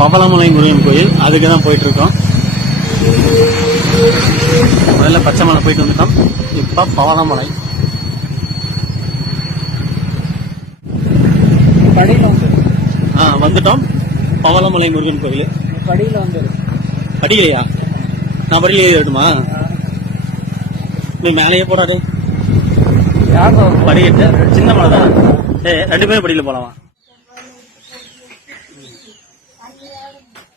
பவளமலை முருகன் கோயில். அதுக்கு தான் போயிட்டு இருக்கோம் முதல்ல பச்சைமலை போயிட்டு வந்துட்டோம். இப்போ பவளமலை. ஆ வந்துட்டோம். பவளமலை முருகன் கோயில். கடையில் வந்துரு படிக்கலையா? நான் படிக்கல ஏறட்டுமா நீ மேலேயே யார் படிக்கட்டு. சின்ன மலை தான். ஏ ரெண்டு பேரும் படிக்கல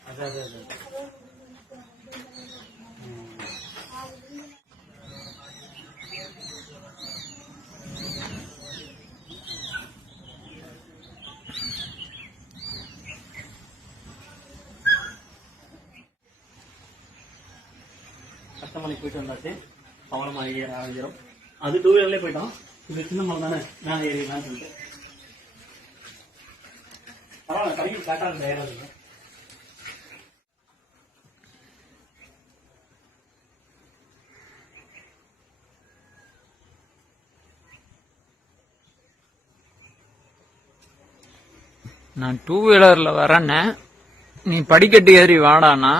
போலாமா கஷ்டமலைக்கு போயிட்டு வந்தாச்சு பவளமலை ஏற ஆரம்பிக்கிறோம் அது டூ வீலர்லேயே போயிட்டோம் இது சின்ன மலை தானே மேலே ஏறிடலாம்னு சொல்லிட்டு பரவாயில்ல கடைக்கு காட்டாங்க ஏறாதுங்க நான் டூ வீலர்ல வரேன்னு நீ படிக்கட்டு ஏறி வாடானா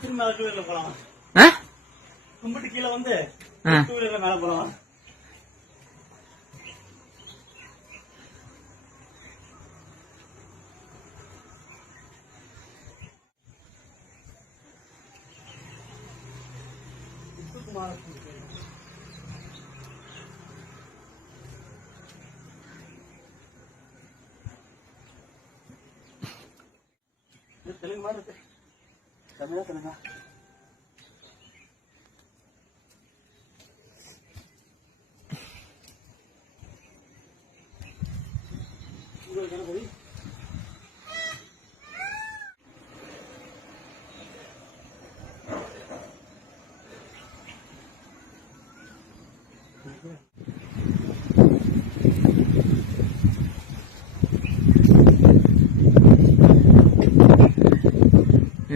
திரும்ப டூ வீலர்ல? கும்பிட்டு கீழே வந்து. டூ வீலர்ல மேலே போலாம். தெலுங்கு மாதிரி இருக்கு. தமிழா தெலுங்கா.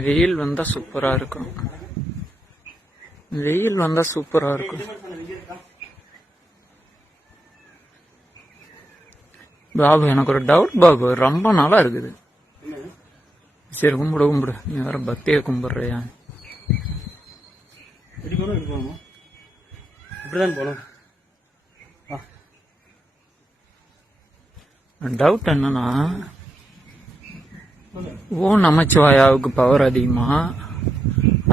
வெயில் வந்தா சூப்பரா இருக்கும். வெயில் வந்தா சூப்பரா இருக்கும். பாபு எனக்கு ஒரு டவுட் பாபு. ரொம்ப நாளா இருக்குது. சரி கும்பிடு கும்பிடு. நீ வேற பக்தியை கும்பிடுறியா? இப்படிதான் போகணும். டவுட் என்னன்னா ஓ நமச்சிவாயாவுக்கு பவர் அதிகமா?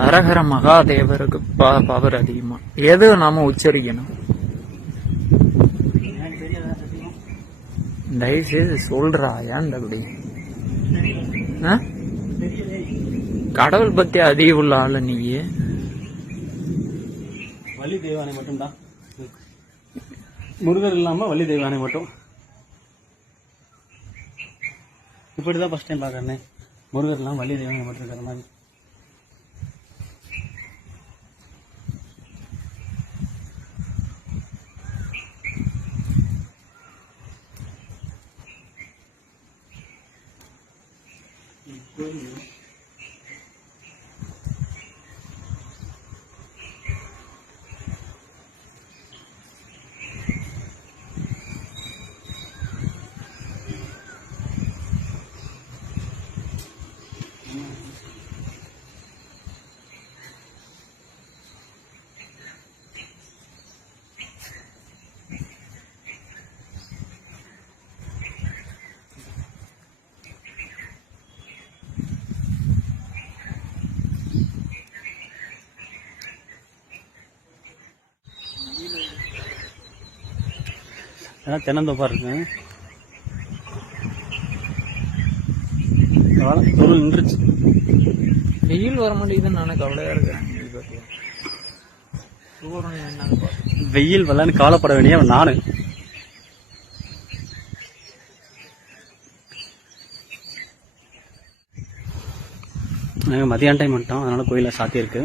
அரகர மகாதேவருக்கு பவர் அதிகமா? எது நாம உச்சரிக்கணும்? தயவுசெய்து தெரியாதா சத்தியம் சொல்றா அப்படி ஆ? கடவுள் பத்தி அதிக உள்ள ஆளு நீ வள்ளி தெய்வானை மட்டும்தான் முருகர் இல்லாம வள்ளி தெய்வானை மட்டும். இப்படி தான் ஃபஸ்ட் டைம் பாக்குறேன் முருகர் இல்லாம வள்ளி தெய்வானை மட்டும் இருக்கிற you. ஏன்னா தென்னந்தோப்பா இருக்கு. அவ்வளவுதான், பொருள் நின்றுச்சு. வெயில் வர மாட்டேங்குதுன்னு நானே கவலையா இருக்கிறேன். பாரு. வெயில் வரலன்னு கவலைப்பட வேண்டிய நானு. நாங்கள் மதியான டைம் வந்துட்டோம். அதனால கோயிலில் சாத்தி இருக்கு